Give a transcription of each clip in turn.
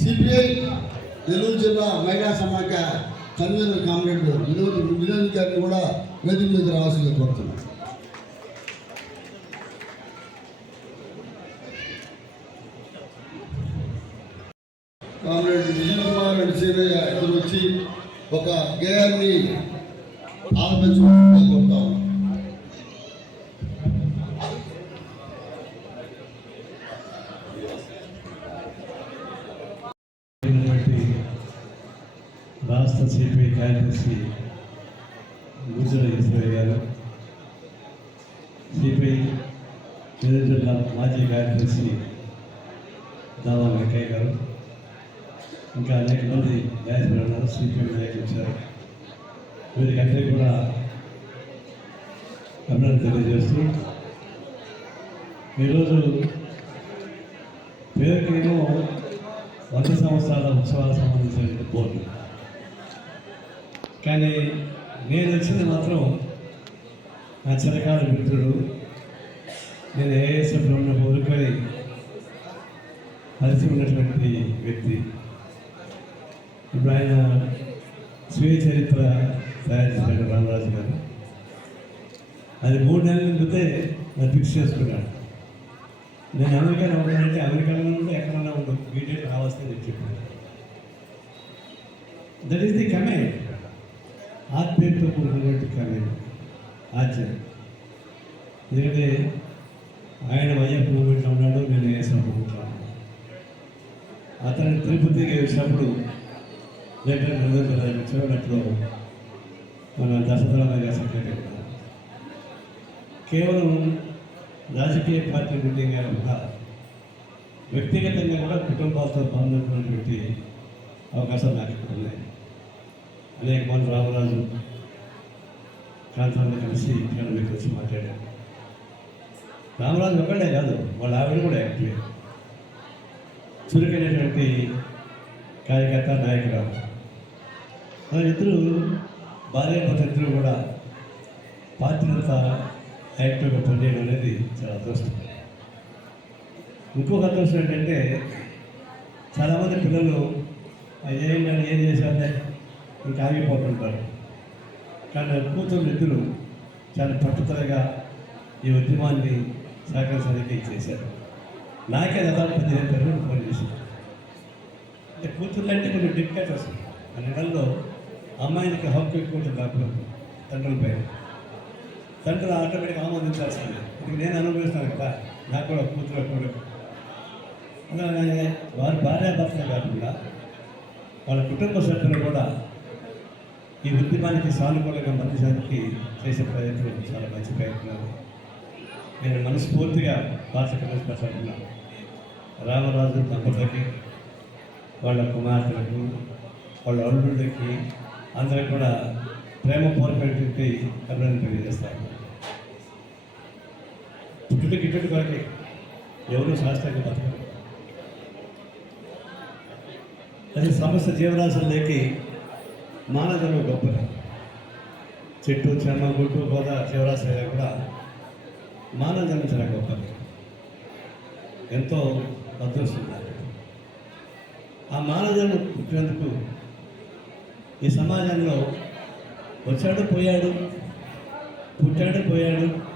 CPI Nellore జిల్లా మహిళా సమాఖ్య కన్వీనర్ కామ్రేడ్ వినోద్ వినోద్ గారిని కూడా వేదిక మీద రావాల్సిందిగా కోరుతున్నాను. కామ్రేడ్ విజయ్ కుమార్ సీనయ్య ఇద్దరు వచ్చి ఒక గేయాన్ని రాష్ట్ర సిపిఐ కార్యదర్శి గుజర ఈశ్వరయ్య గారు సిపిఐ జిల్లా మాజీ కార్యదర్శి దాదా వెంకయ్య గారు ఇంకా అనేక మంది నాయకులు ఉన్నారు సిపిఐ నాయకులు వచ్చారు వీరికందరికీ కూడా అభినందన తెలియజేస్తూ ఈరోజు పేరుకేమో వంద సంవత్సరాల ఉత్సవాలకు సంబంధించినటువంటి బోర్డు. కానీ నేను వచ్చింది మాత్రం నా చిరకాల మిత్రుడు. నేను ఏఎస్ఎఫ్లో ఉన్న బోరుకని కలిసి ఉన్నటువంటి వ్యక్తి. ఇప్పుడు ఆయన స్వీయ చరిత్ర తయారు చేశాడు రామరాజు గారు. అది మూడు నెలల ముందే నేను ఫిక్స్ చేసుకున్నాడు. నేను అమెరికాలో ఉన్నానంటే అమెరికాలో ఉంటే ఎక్కడన్నా ఉండదు వీడియో రావాల్సిందని చెప్పాను. దట్ ఈస్ ది కమెంట్ ఆత్మీయతో కూడినటువంటి కమెంట్ ఆచార్య. ఎందుకంటే ఆయన వైఎఫ్ మూమెంట్లో ఉన్నాడు నేను ఏఎస్ఎం మూమెంట్లో ఉన్నాను. అతను తిరుపతికి వచ్చినప్పుడు లెటర్ వచ్చినప్పుడు మన దశరథరావు గారి సెక్రటరీ కేవలం రాజకీయ పార్టీ మీటింగ్ కూడా వ్యక్తిగతంగా కూడా కుటుంబాలతో బంధున్నటువంటి అవకాశం నాకు ఇక్కడ ఉన్నాయి అనేక రామరాజు కాంతాన్ని కలిసి ఇక్కడ మీకు వచ్చి మాట్లాడాను రామరాజు ఒకడే కాదు వాళ్ళ ఆవిడ కూడా యాక్టివే. చురుకైనటువంటి కార్యకర్త నాయకురాలు. మన ఇద్దరు భార్య భర్త ఇద్దరు కూడా పార్టీలంతా యాక్టివ్గా పనిచేయడం అనేది చాలా అదృష్టం. ఇంకొక అదృష్టం ఏంటంటే చాలామంది పిల్లలు ఏంటని ఏం చేశారు ఇంకా ఆగిపోతుంటారు. కానీ కూతురు ఇద్దరు చాలా పట్టుదలగా ఈ ఉద్యమాన్ని సహకరించడానికి చేశారు. నాకే దాదాపు పదిహేను పేరు ఫోన్ చేశారు అంటే కూతుర్లు అంటే కొన్ని డిక్టేటర్స్. ఆ నెలల్లో అమ్మాయిలకి హక్కు ఎక్కువ ఉంటుంది నాకు తండ్రుల పైన. తండ్రులు ఆటోమేటిక్గా ఆమోదించాల్సింది. ఇది నేను అనుభవిస్తాను కదా నాకు కూడా కూతురు కొడుకు అలాగే వారి భార్యాభర్తలు కాకుండా వాళ్ళ కుటుంబ సభ్యులు కూడా ఈ ఉద్యమానికి సానుకూలంగా మద్దతుకి చేసే ప్రయత్నం చాలా మంచి ప్రయత్నాలు నేను మనస్ఫూర్తిగా భాష కమిషన్ రామరాజు దంపతులకి వాళ్ళ కుమార్తెలకు వాళ్ళ అల్లుళ్ళకి అందరికి కూడా ప్రేమపూర్వకమైనటువంటి అభినందన తెలియజేస్తాను. పుట్టుట గిట్టుడు కొరకే ఎవరు శాస్త్రంగా బతకరు. అది సమస్త జీవరాశుల్లోకి మానవులు గొప్పది. చెట్టు చర్మ గుట్టు గోదా జీవరాశులు కూడా మానవ జన్మ చాలా గొప్పది. ఎంతో అదృష్టం ఆ మానవ జన్మ పుట్టినందుకు ఈ సమాజంలో వచ్చాడు పోయాడు పుట్టాడు పోయాడు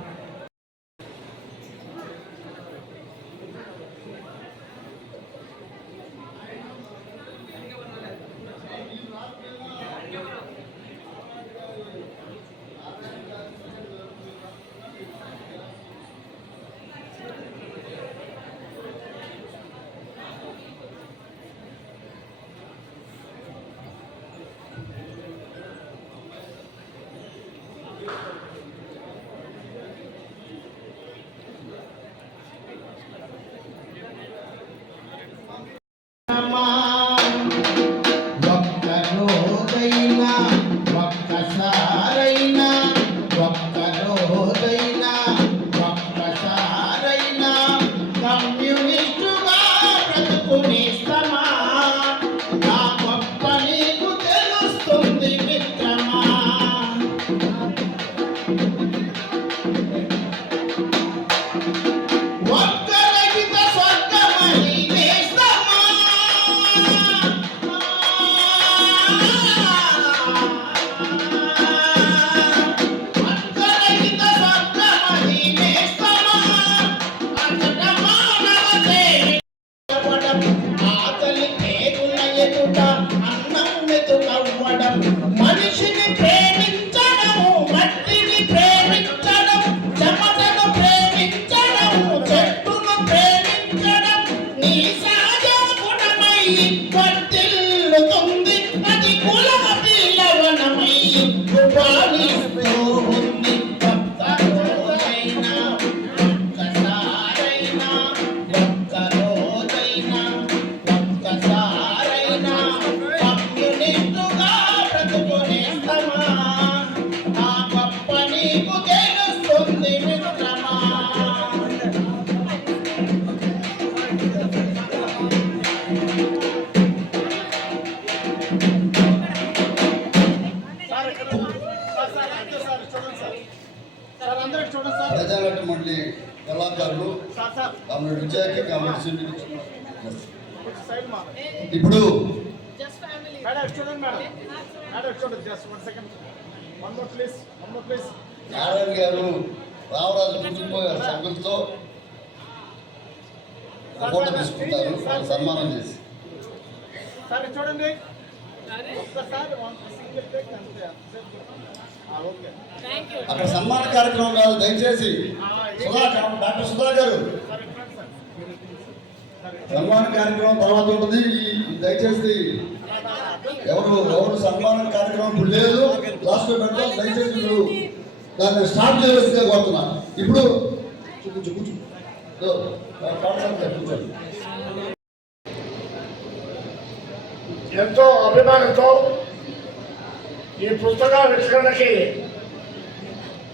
Please. నారాయణ గారు రామరాజు కుటుంబ సభ్యులతో ఫోటో తీసుకుంటారు. సన్మానం చేసి. సరే చూడండి. అక్కడ సన్మాన కార్యక్రమం కాదు దయచేసి సుధా డాక్టర్ సుధా గారు. సన్మాన కార్యక్రమం తర్వాత ఉంటుంది. దయచేసి ఎవరు ఎవరు సన్మాన కార్యక్రమం ఇప్పుడు లేదు. లాస్ట్ పెట్టడం దయచేసి మీరు దాన్ని స్టార్ట్ చేయవలసిందే కోరుతున్నాను. ఇప్పుడు కూర్చో, కూర్చో. కూర్చోండి. ఎంతో అభిమానంతో ఈ పుస్తక విష్కరణకి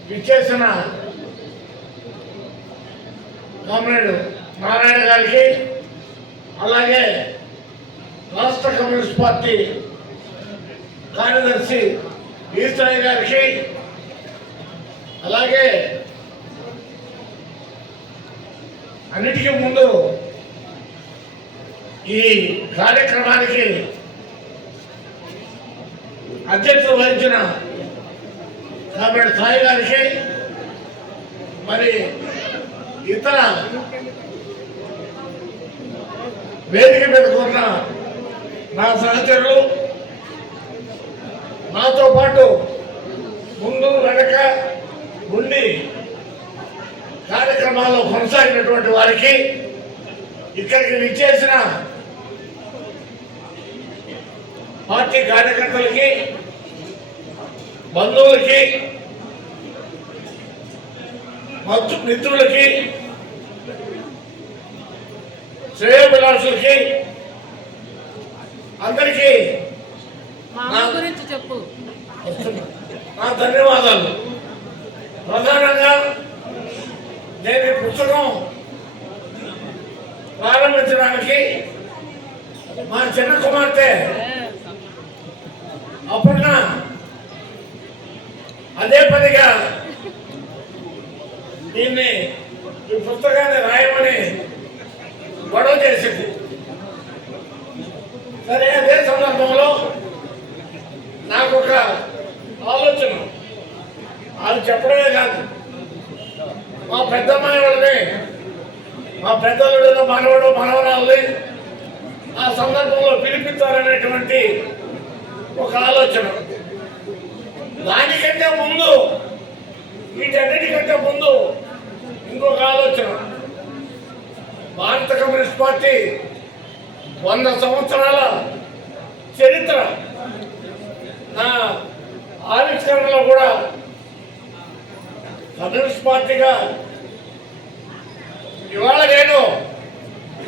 విచ్చేసిన కామ్రేడ్ నారాయణ గారికి అలాగే రాష్ట్ర కమ్యూనిస్ట్ పార్టీ కార్యదర్శి ఈశ్వరయ్య గారికి అలాగే అన్నిటికీ ముందు ఈ కార్యక్రమానికి అధ్యక్షత వహించిన కాబట్టి సాయి గారికి మరి ఇతర వేదిక పెట్టుకున్న నా సహచరులు నాతో పాటు ముందు వెనక ఉండి కార్యక్రమాల్లో కొనసాగినటువంటి వారికి ఇక్కడికి విచ్చేసిన పార్టీ కార్యకర్తలకి బంధువులకి మత్తు మిత్రులకి శ్రేయోభిలాషులకి అందరికీ గురించి చెప్పు. నా ధన్యవాదాలు ప్రధానంగా నేను ఈ పుస్తకం ప్రారంభించడానికి మా చిన్న కుమార్తె అప్పుడున్న అదే పనిగా దీన్ని ఈ పుస్తకాన్ని రాయమని గొడవ చేసింది. సరే అదే సందర్భంలో నాకు ఒక ఆలోచన. అది చెప్పడమే కాదు. మా పెద్దమ్మాయి వాళ్ళని మా పెద్దలుడిన మనవడు మనవరాల్ని ఆ సందర్భంలో పిలిపిస్తారనేటువంటి ఒక ఆలోచన. దానికంటే ముందు వీటన్నిటికంటే ముందు ఇంకొక ఆలోచన. భారత కమ్యూనిస్ట్ పార్టీ వంద సంవత్సరాల చరిత్ర నా ఆవిష్కరణలో కూడా కమ్యూనిస్ట్ పార్టీగా ఇవాళ నేను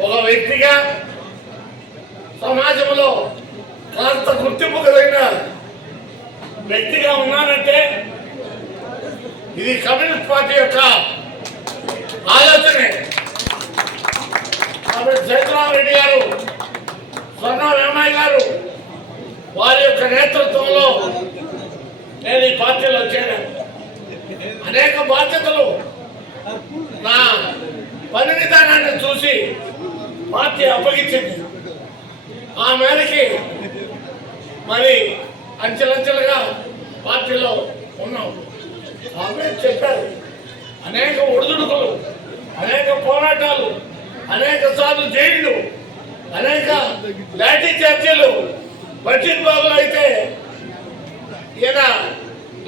ఒక వ్యక్తిగా సమాజంలో కాస్త గుర్తింపు కలిగిన వ్యక్తిగా ఉన్నానంటే ఇది కమ్యూనిస్ట్ పార్టీ యొక్క ఆలోచనే. కాబట్టి రెడ్డి గారు స్వర్ణ వేమయ్య గారు వారి యొక్క నేతృత్వంలో నేను ఈ పార్టీలో చేరాను. అనేక బాధ్యతలు నా పని విధానాన్ని చూసి పార్టీ అప్పగించింది. ఆ మేరకి మరి అంచెలంచెలుగా పార్టీలో ఉన్నాం. ఆమె చెప్పారు అనేక ఒడిదుడుకులు అనేక పోరాటాలు అనేక సార్లు జైళ్ళు అనేక లాఠీ చర్చలు బడ్జెట్ బాబులు అయితే ఈయన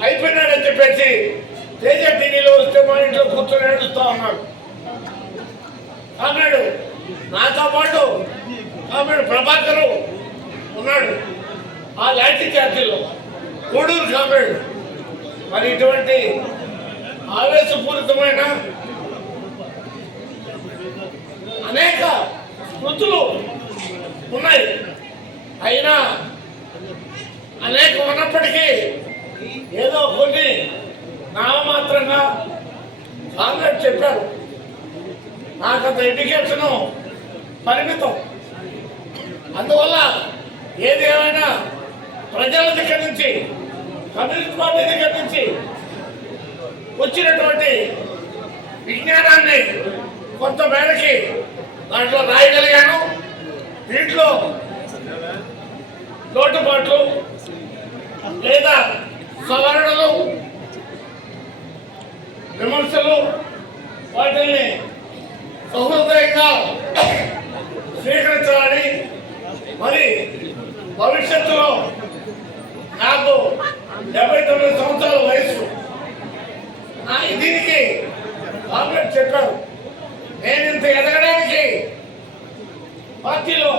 అయిపోయినాడని చెప్పేసి తేజ టీవీలో వస్తే మా ఇంట్లో కూర్చొని ఏడుస్తా ఉన్నాడు. కామ్రేడు నాతో పాటు కామ్రేడు ప్రభాకరు ఉన్నాడు. ఆ లాంటి చార్జీలో కోడూరు కామ్రేడు మరి ఇటువంటి ఆవేశపూరితమైన అనేక స్మృతులు ఉన్నాయి. అయినా అనేక ఉన్నప్పటికీ ఏదో కొన్ని నామమాత్రంగా కాంగ్రెస్ చెప్పారు. నాకు అంత ఎడ్యుకేషను పరిమితం. అందువల్ల ఏది ఏమైనా ప్రజల దగ్గర నుంచి కమ్యూనిస్ట్ పార్టీ దగ్గర నుంచి వచ్చినటువంటి విజ్ఞానాన్ని కొంత మేరకి దాంట్లో రాయగలిగాను. దీంట్లో లోటుపాట్లు లేదా సవరణలు విమర్శలు వాటిని సహృదయంగా స్వీకరించాలని మరి భవిష్యత్తులో ఇరవై సంవత్సరాల వయసు. దీనికి కాంగ్రెస్ చెప్పారు. నేను ఇంత ఎదగడానికి పార్టీలో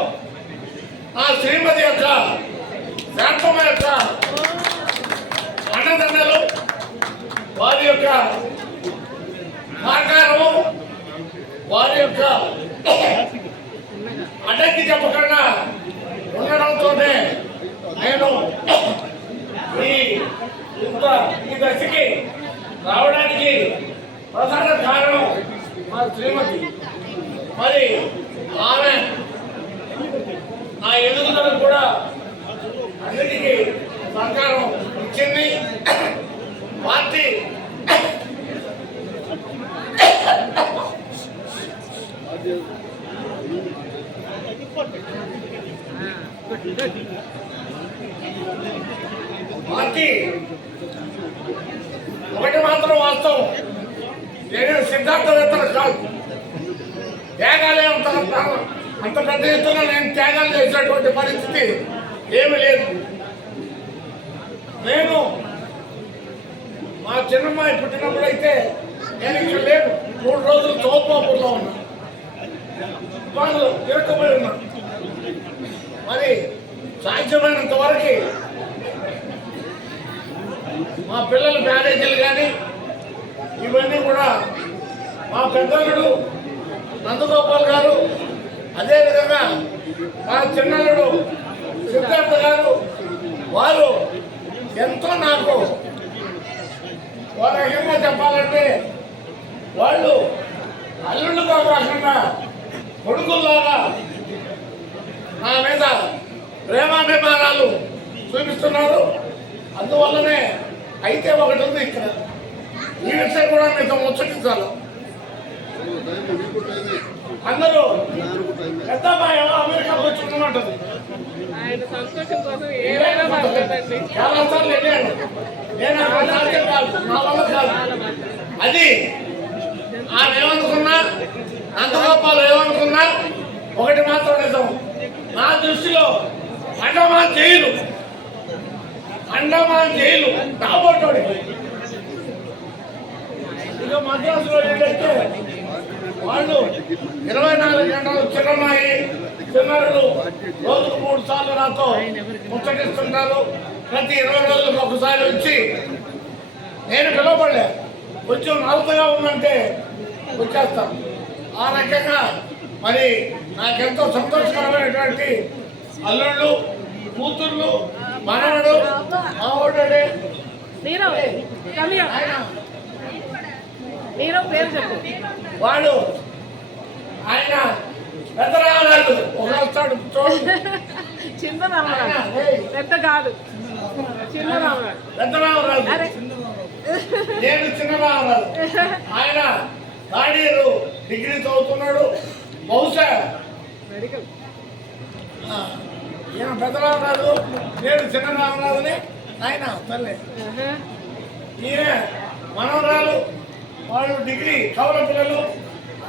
ఆ శ్రీమతి యొక్క శాంతమ్మ యొక్క అన్నదండలు వారి యొక్క సహకారము వారి యొక్క అడ్డంకి చెప్పకుండా ఉండడం నేను ఈ ఇంత ఈ దశకి రావడానికి ప్రధాన కారణం మా శ్రీమతి. మరి ఆమె నా ఎదుగుదలకు కూడా అన్నిటికీ సహకారం ఇచ్చింది. పార్టీ పార్టీ ఒకటి మాత్రం వాస్తవం. నేను సిద్ధార్థవేత్తలు కాదు. త్యాగాలే అంత అంత పెద్ద ఎత్తున నేను త్యాగాలు చేసినటువంటి పరిస్థితి ఏమి లేదు. నేను మా చిన్నమ్మాయి పుట్టినప్పుడైతే నేను ఇక్కడ లేను. మూడు రోజులు చౌపాపూర్లో ఉన్నా. వాళ్ళు తిరగబడి ఉన్నారు. మరి సాధ్యమైనంత వరకు మా పిల్లల మ్యారేజీలు కానీ ఇవన్నీ కూడా మా పెద్దలుడు నందగోపాల్ గారు అదేవిధంగా మా చిన్నలుడు సిద్ధార్థ గారు వారు ఎంతో నాకు ఒక రకంగా చెప్పాలంటే వాళ్ళు అల్లుళ్ళుగా కాకుండా కొడుకుల్లాగా నా మీద ప్రేమాభిమానాలు చూపిస్తున్నారు. అందువల్లనే అయితే ఒకటి ఉంది ఇక్కడ. ఈ విషయం కూడా మీతో ముచ్చటించాలి అందరూ పెద్ద అమ్మాయి అమెరికాకు వచ్చి ఉండమంటది ఆయన సంతోషం కోసం ఏదైనా చాలా సార్లు వెళ్ళాను నేను అది ఆమె ఏమనుకున్నా నందగోపాల్ ఏమనుకున్నా ఒకటి మాత్రం నిజం. నా దృష్టిలో అండమాన్ జైలు. అండమాన్ జైలు. కాబోటోడి మద్రాసులో ఏంటంటే వాళ్ళు ఇరవై నాలుగు గంటలు చిన్నమ్మాయి చిన్నారులు రోజుకు మూడు సార్లు నాతో ముచ్చటిస్తుంటారు ప్రతి ఇరవై రోజులకు ఒకసారి వచ్చి నేను పిలవబడలే. కొంచెం నలతగా ఉందంటే వచ్చేస్తాను. ఆ రకంగా మరి నాకెంతో సంతోషకరమైనటువంటి అల్లుళ్ళు కూతుర్లు మనవడు నీరవ్ కమియా. ఆయన నీరవ్ పేరు చెప్పు. వాడు ఆయన పెద్దరామరాజు ఒక వస్తాడు చిన్న రామరాజు పెద్ద కాదు. చిన్న రామరాజు పెద్దరామరాజు అరే. నేను చిన్నరామరాజు ఆయన థర్డ్ ఇయర్ డిగ్రీ చదువుతున్నాడు. బహుశా మెడికల్. ఈయన పెద్దరామరాజు నేను చిన్నరామరాజుని ఆయన తల్లి. ఈయన మనవరాలు వాళ్ళు డిగ్రీ కవల పిల్లలు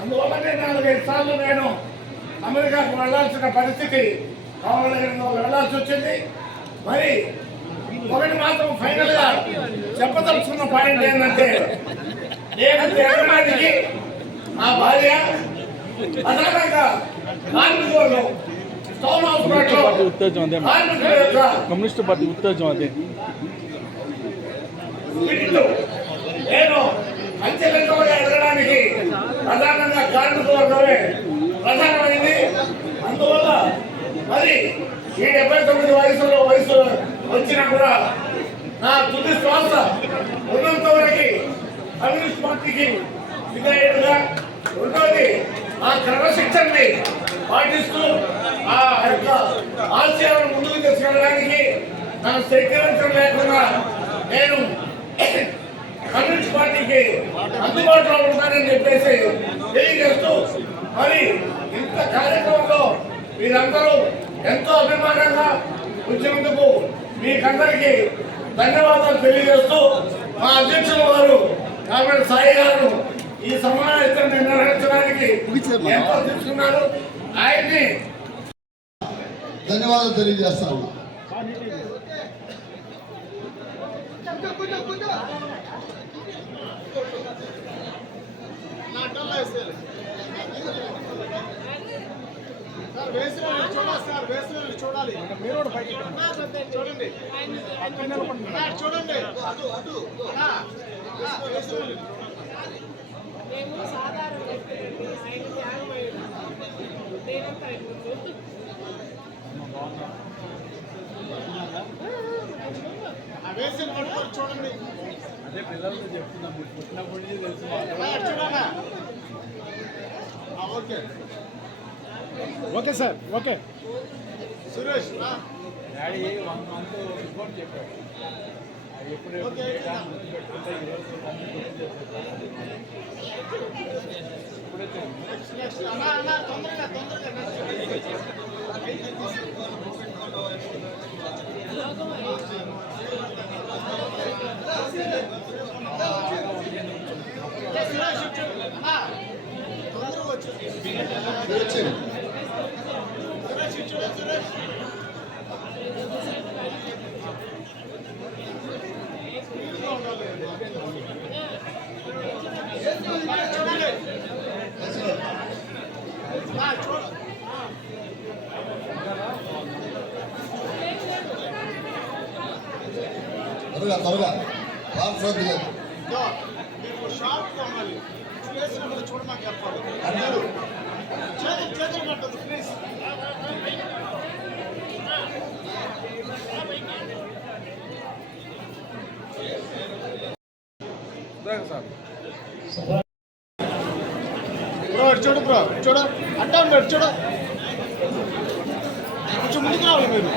అందువల్లనే నాలుగైదు సార్లు నేను అమెరికాకు వెళ్ళాల్సిన పరిస్థితి కవల దగ్గర వెళ్ళాల్సి వచ్చింది. మరి ఒకటి మాత్రం ఫైనల్గా చెప్పదలుచుకున్న పాయింట్ ఏంటంటే నేను తిరగడానికి నా భార్య కార్మికులు కమ్యూనిస్ట్ పార్టీ ఉత్తేజం అదే స్పిరిట్ నేను అంచెలంచెలుగా ఎదగడానికి ప్రధానంగా కార్మిక వర్గమే ప్రధానమైంది. అందువల్ల మరి ఈ డెబ్బై తొమ్మిది వయసులో వయసులో వచ్చినా కూడా నా తుది శ్వాస ఉన్నంత వరకు కమ్యూనిస్ట్ పార్టీకి విధేయుడుగా రెండోది ఆ క్రమశిక్షణని పాటిస్తూ ఆ యొక్క ఆశయాలను ముందుకు తీసుకెళ్ళడానికి నా శక్తివంతం లేకుండా నేను కమ్యూనిస్ట్ పార్టీకి అందుబాటులో ఉంటానని చెప్పేసి తెలియజేస్తూ మరి ఇంత కార్యక్రమంలో మీరందరూ ఎంతో అభిమానంగా వచ్చినందుకు మీకందరికీ ధన్యవాదాలు తెలియజేస్తూ మా అధ్యక్షుల వారు కామెంట్ సాయి గారు ఈ సమావేశాన్ని నిర్వహించడానికి ఎంతో తీసుకున్నారు. ఆయన్ని ధన్యవాదాలు తెలియజేస్తా ఉన్నా నా అడ్డంలో వేసేయాలి సార్ వేసిన వాళ్ళని చూడాలి మీరు. చూడండి చూడండి. మేము సాధారణ. ఆయన త్యాగమయ్యాడు. నేనంతా వేసిన చూడండి అదే పిల్లలతో చెప్తున్నాం పుట్టినప్పటి నుంచి తెలుసు చూడాలా okay. Okay sir okay. Suresh. Daddy one month report చెప్పాడు. ఎప్పుడు ఎప్పుడు ఓకే. చేయడానికి గుర్తు పెట్టుకుంటే ఈరోజు అన్ని గుర్తు చేసేస్తాను ఇప్పుడే తెలియదు. నెక్స్ట్ అన్నా అన్నా తొందరగా తొందరగా నెక్స్ట్ సురేష్ ఇటు. అన్నా, తొందరగా వచ్చి వచ్చింది సురేష్ ఇటు చూడు, సురేష్ చూడండి ఆ, చూడు త్వరగా త్వరగా పార్శ్వద్ది లేదు ఇదో, మీరు షార్ప్ కొనాలి చేసినప్పుడు చూడమని చెప్పాలి చేతులు చేతులు కట్టదు ప్లీజ్ బ్రో ఇటు చూడు బ్రో చూడు. అడ్డా ఇటు చూడు. కొంచెం ముందుకు రావాలి మీరు.